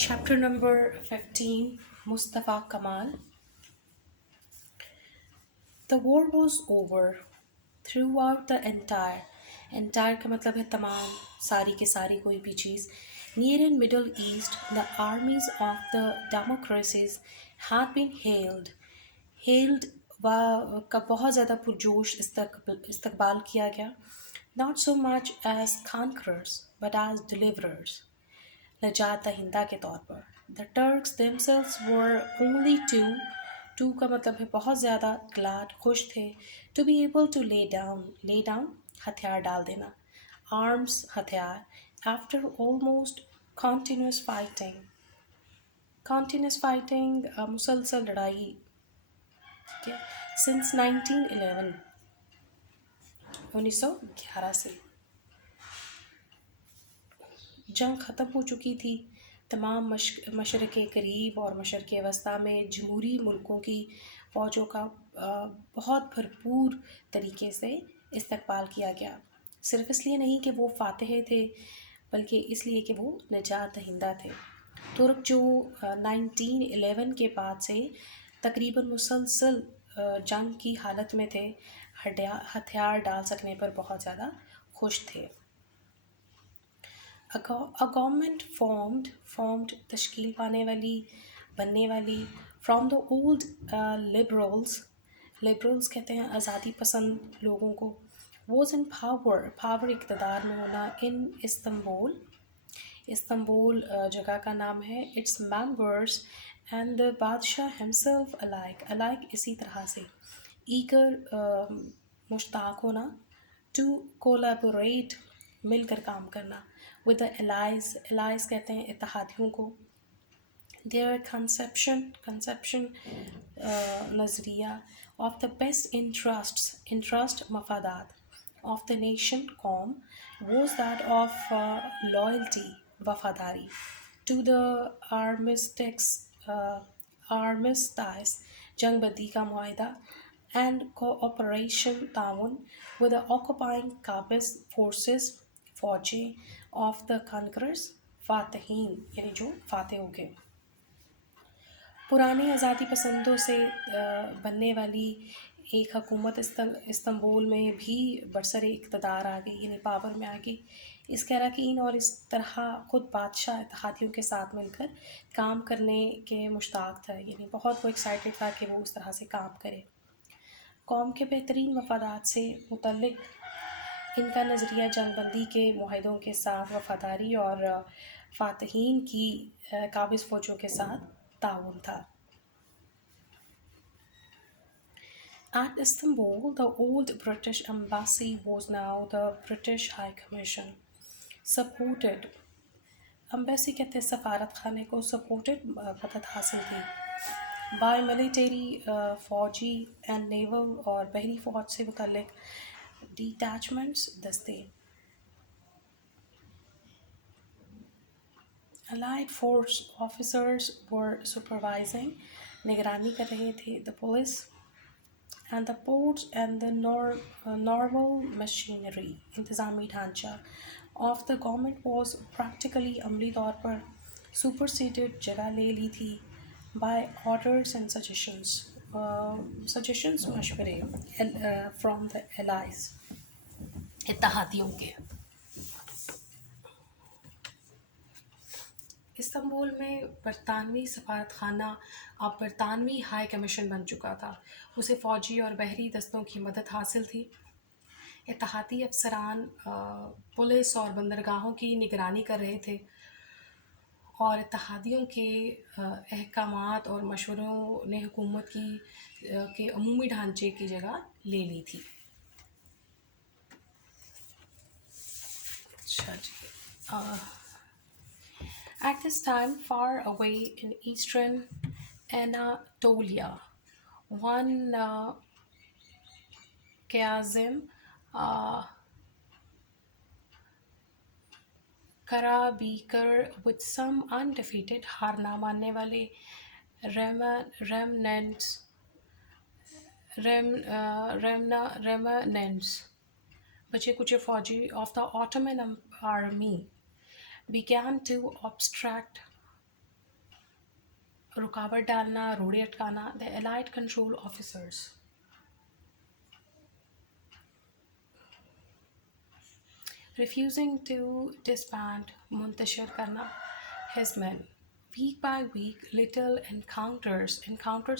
Chapter number 15, Mustafa Kamal. The war was over. Throughout the entire का मतलब है तमाम, सारी के सारी कोई भी चीज़. Near and Middle East, the armies of the democracies had been hailed का बहुत ज़्यादा पुरजोश इस्तकबाल किया गया. Not so much as conquerors, but as deliverers. नजात दहिंदा के तौर पर. The Turks themselves were only too का मतलब है बहुत ज़्यादा, glad खुश थे, to be able to lay down हथियार डाल देना, arms हथियार, after almost continuous fighting मुसलसल लड़ाई, ठीक है, since 1911 1911 से जंग ख़त्म हो चुकी थी. तमाम मशरक़ करीब और मशरक़ वस्ती में जमहूरी मुल्कों की फ़ौजों का बहुत भरपूर तरीके से इस्तकबाल किया गया. सिर्फ इसलिए नहीं कि वो फ़ातिह थे, बल्कि इसलिए कि वो नजात दहिंदा थे. तुर्क जो 1911 के बाद से तकरीबन मुसलसल जंग की हालत में थे, हथियार डाल सकने पर बहुत ज़्यादा खुश थे. A government formed तश्कील बनने वाली from the old liberals कहते हैं आज़ादी पसंद लोगों को, was in power इक़्तिदार में होना in इस्तंबुल जगह का नाम है, its members and the बादशाह himself alike इसी तरह से eager मुश्ताक होना, to collaborate मिलकर काम करना, with the allies कहते हैं इत्तेहादियों को, their conception नज़रिया of the best interest मफादात of the nation कौम was that of loyalty वफादारी, to the armistice जंगबंदी का मुआहदा, and cooperation ताउन with the occupying काबिज forces फौजें of the conquerors फातहीन यानी जो फातह हो गए. पुराने आज़ादी पसंदों से बनने वाली एक हुकूमत इस्तंबुल में भी बरसरे इक़्तिदार आ गई, यानी पावर में आ गई. इसके अरकान और इस तरह ख़ुद बादशाह इत्तेहादियों के साथ मिलकर काम करने के मुश्ताक था, यानी बहुत वो एक्साइटेड था कि वो उस तरह से काम करे. कौम के बेहतरीन मफादात से मुतल्लिक इनका नज़रिया जंगबंदी के मुआहदों के साथ वफादारी और फातहीन की काबिज़ फ़ौजों के साथ ताउन था. At Istanbul, the old British embassy was now the British High Commission. Supported embassy कहते हैं सफारत खाने को, supported मदद हासिल थी by military फौजी and naval और बहरी फ़ौज से मुतल्लिक detachments दस्ते. Allied force officers were supervising निगरानी कर रहे थे the police and the ports and the normal machinery इंतज़ामी ढांचा of the government was practically अमली तौर पर superseded जगह ले ली थी by orders and suggestions मशवरे from the allies इत्तेहादियों के. इस्तंबुल में बरतानवी सफारत खाना अब बरतानवी हाई कमीशन बन चुका था. उसे फ़ौजी और बहरी दस्तों की मदद हासिल थी. इत्तेहादी अफसरान पुलिस और बंदरगाहों की निगरानी कर रहे थे और इत्तेहादियों के अहकामात और मशवरों ने हुकूमत के अमूमी ढांचे की जगह ले ली थी. अच्छा जी. At this time, far away in eastern Anatolia, one Kazim Karabekir with some undefeated हार ना मानने वाले remnants बचे कुछ फौजी of the Ottoman army began to obstruct रुकावट डालना, रोड़े अटकाना, the allied control officers. refusing to disband, मुंतशिर करना his men. Week by week, little encounters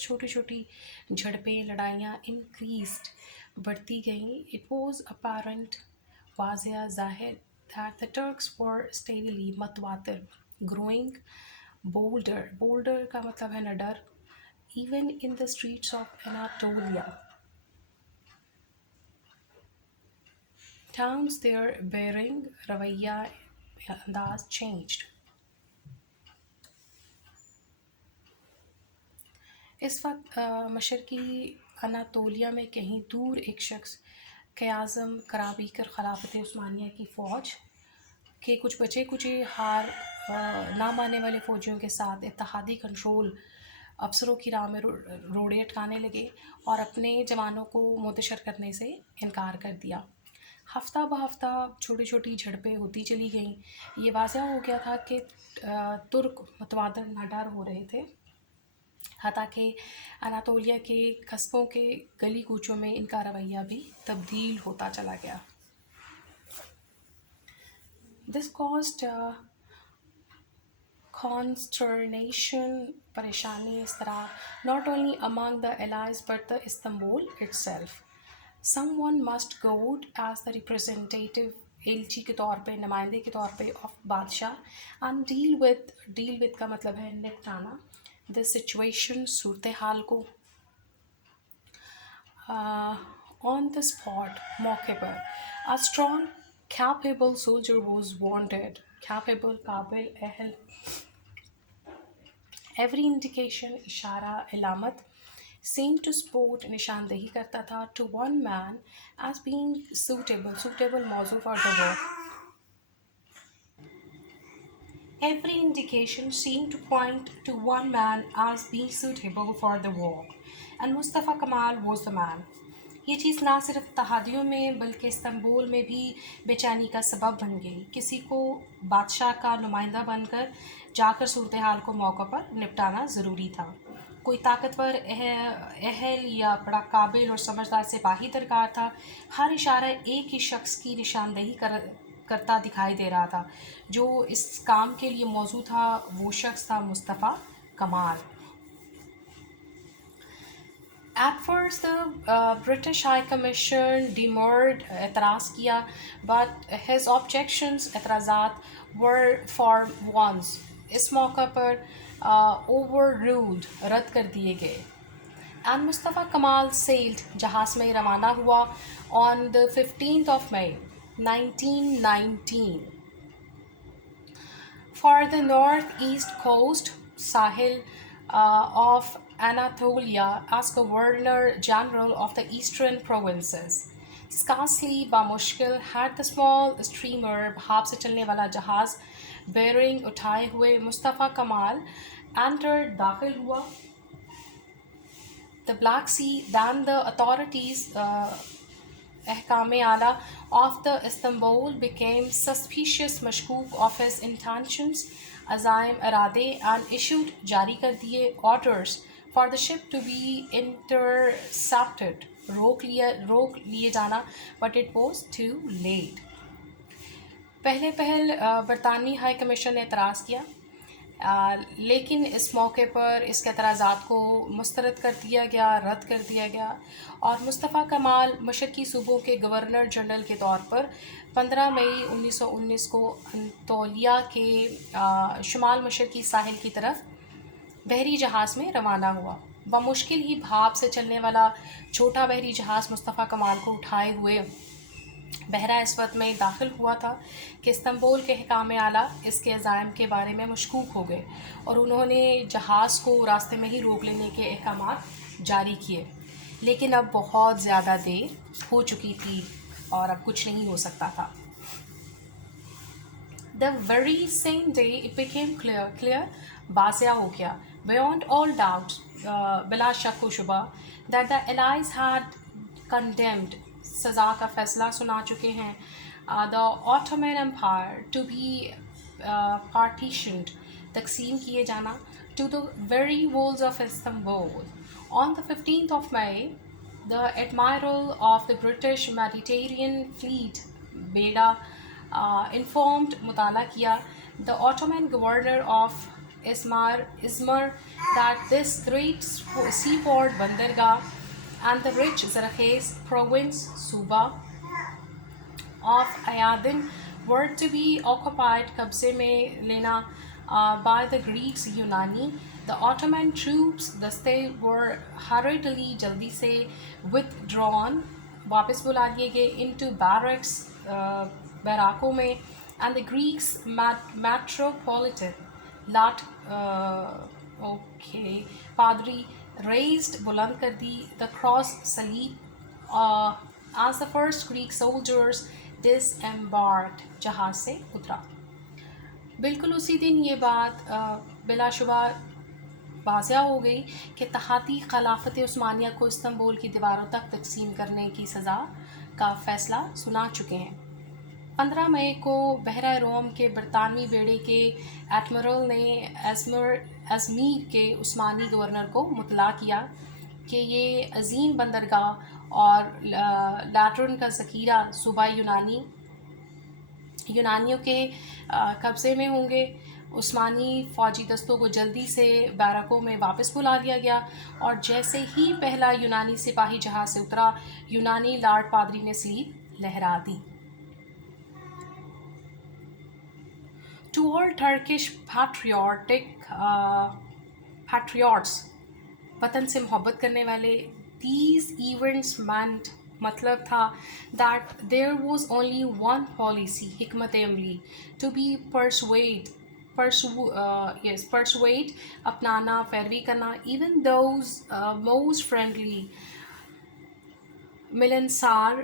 छोटी छोटी झड़पें, लड़ाइयाँ increased, बढ़ती गईं. It was apparent, वाज़िया ज़ाहिर, that the Turks were steadily मतवातिर, growing bolder का मतलब है निडर, even in the streets of Anatolia. Towns their bearing, रवैया अंदाज changed. इस वक्त मशरकी अनातोलिया में कहीं दूर एक शख्स क़याज़म कराबीकर खिलाफत उस्मानिया की फ़ौज के कुछ बचे कुचे हार ना मानने वाले फ़ौजियों के साथ इत्तेहादी कंट्रोल अफसरों की राह में रोड़े अटकाने लगे और अपने जवानों को मुंतशिर करने से इनकार कर दिया. हफ्ता ब हफ्ता छोटी छोटी झड़पें होती चली गईं. ये वाज़ह हो गया था कि तुर्क मतवादर नाडार हो रहे थे, हत्ता कि अनातोलिया के कस्बों के गली कूचों में इनका रवैया भी तब्दील होता चला गया. This caused consternation, परेशानी इस तरह, not only among the allies but the Istanbul itself. Someone must go as the representative, एलची के तौर पे, नुमाइंदे के तौर पे of बादशाह, and deal with का मतलब है निपटाना the situation, सूरत हाल को. On the spot, मौके पर, a strong capable soldier was wanted. Capable, काबिल, अहल. Every indication, इशारा, इलामत, seemed to sport, निशानदेही करता था to one man as being suitable मौजू for the war. Every indication seemed to point to one man as being suitable for the war, and Mustafa Kamal was the man. ये चीज़ ना सिर्फ तहादियों में बल्कि Istanbul में भी बेचैनी का सबब बन गई. किसी को बादशाह का नुमाइंदा बनकर जाकर सूरत हाल को मौका पर निपटाना ज़रूरी था. कोई ताकतवर अहल या बड़ा काबिल और समझदार सिपाही दरकार था. हर इशारा एक ही शख्स की निशानदेही करता दिखाई दे रहा था. जो इस काम के लिए मौजूद था वो शख्स था मुस्तफ़ा कमाल. At first the British High Commission demurred, एतराज़ किया, but his objections, एतराज़ात were for once इस मौका पर overruled, रद्द कर दिए गए. And Mustafa Kamal sailed, जहाज़ में रवाना हुआ on the 15th of May 1919 for the northeast coast, Sahil of Anatolia as Governor General of the Eastern Provinces. Scarcely बामुश्किल had the small steamer, भाप से चलने वाला जहाज़, bearing उठाए हुए मुस्तफ़ा कमाल entered, दाखिल हुआ the Black Sea. Then the authorities, अहकाम आला of the Istanbul became suspicious, मशकूक of his intentions, अज़ाइम इरादे, and issued, जारी कर दिए, orders for the ship to be intercepted, रोक लिए जाना, but it was too late. पहल बरतानवी हाई कमीशन ने एतराज़ किया, लेकिन इस मौके पर इसके एतराज़ात को मुस्तरद कर दिया गया, रद्द कर दिया गया, और मुस्तफ़ा कमाल मशरकी सूबों के गवर्नर जनरल के तौर पर 15 मई 1919 को अंतोलिया के शुमाल मशरकी साहिल की तरफ बहरी जहाज़ में रवाना हुआ. बमुश्किल ही भाप से चलने वाला छोटा बहरी जहाज़ मुस्तफ़ा कमाल को उठाए हुए बहरा अस्वद में दाखिल हुआ था कि इस्तांबुल के अहकाम आला इसके अज़ाइम के बारे में मशकूक हो गए और उन्होंने जहाज़ को रास्ते में ही रोक लेने के अहकामात जारी किए. लेकिन अब बहुत ज़्यादा देर हो चुकी थी और अब कुछ नहीं हो सकता था. The very same day it became clear, बाज़िया हो गया, beyond all doubt, बिला शक व शुबा, that the allies had condemned, सज़ा का फ़ैसला सुना चुके हैं, the Ottoman Empire to be partitioned, तकसीम किए जाना, to the very walls of Istanbul. On the 15th of May, the admiral of the British Mediterranean Fleet, Beda, informed मुताला किया the Ottoman governor of Izmir that this great seaport bandargah and the rich Zarakhes province Suba of Ayadin were to be occupied कब्जे में लेना by the Greeks Yunani. The Ottoman troops दस्ते were hurriedly जल्दी से withdrawn वापस बुला लिए गए into barracks बैराकों में, and the Greeks metropolitan lat पादरी raised बुलंद कर दी the cross सलीब as the first Greek soldiers disembarked, जहाज से उतरा। बिल्कुल उसी दिन ये बात बिलाशुबा वाज़िया हो गई कि तहाती खिलाफत उस्मानिया को इस्तांबुल की दीवारों तक तकसीम करने की सज़ा का फ़ैसला सुना चुके हैं। 15 मई को बहरा रोम के बरतानवी बेड़े के एडमिरल ने अज़मीर के उस्मानी गवर्नर को मुतला किया कि ये अजीम बंदरगाह और लैट्रन का ज़ख़ीरा सूबाई यूनानियों के कब्ज़े में होंगे। उस्मानी फ़ौजी दस्तों को जल्दी से बैरकों में वापस बुला लिया गया और जैसे ही पहला यूनानी सिपाही जहाज़ से उतरा, यूनानी लॉर्ड पादरी ने स्लीप लहरा दी। To all Turkish patriots, वतन से मोहब्बत करने वाले, these events meant मतलब था that there was only one policy, हिकमत अमली, to be persuade, अपनाना, पैरवी करना, even those most friendly, मिलनसार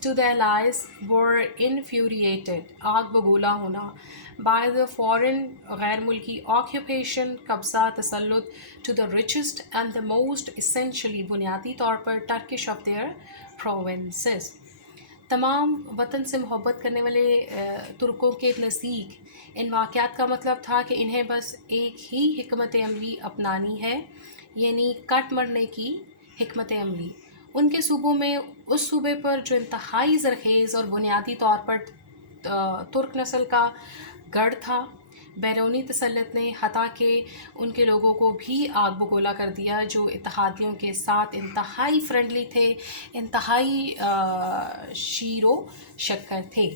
to the allies were infuriated, आग बगोला होना, by the foreign गैर मुल्की occupation, कब्ज़ा, तसल्लुत, to the richest and the most essentially बुनियादी तौर पर Turkish of their provinces। तमाम वतन से मोहब्बत करने वाले तुर्कों के नज़दीक इन वाक़यात का मतलब था कि इन्हें बस एक ही हिकमत अमली अपनानी है, यानी कट मरने की हिकमत अमली। उनके सूबों में उस सूबे पर जो इंतहाई ज़रखेज़ और बुनियादी तौर पर तुर्क नस्ल का गढ़ था, बैरूनी तसल्लुत ने हता के उनके लोगों को भी आग बगोला कर दिया, जो इत्तेहादियों के साथ इंतहाई फ्रेंडली थे, इंतहाई शीरो शक्कर थे।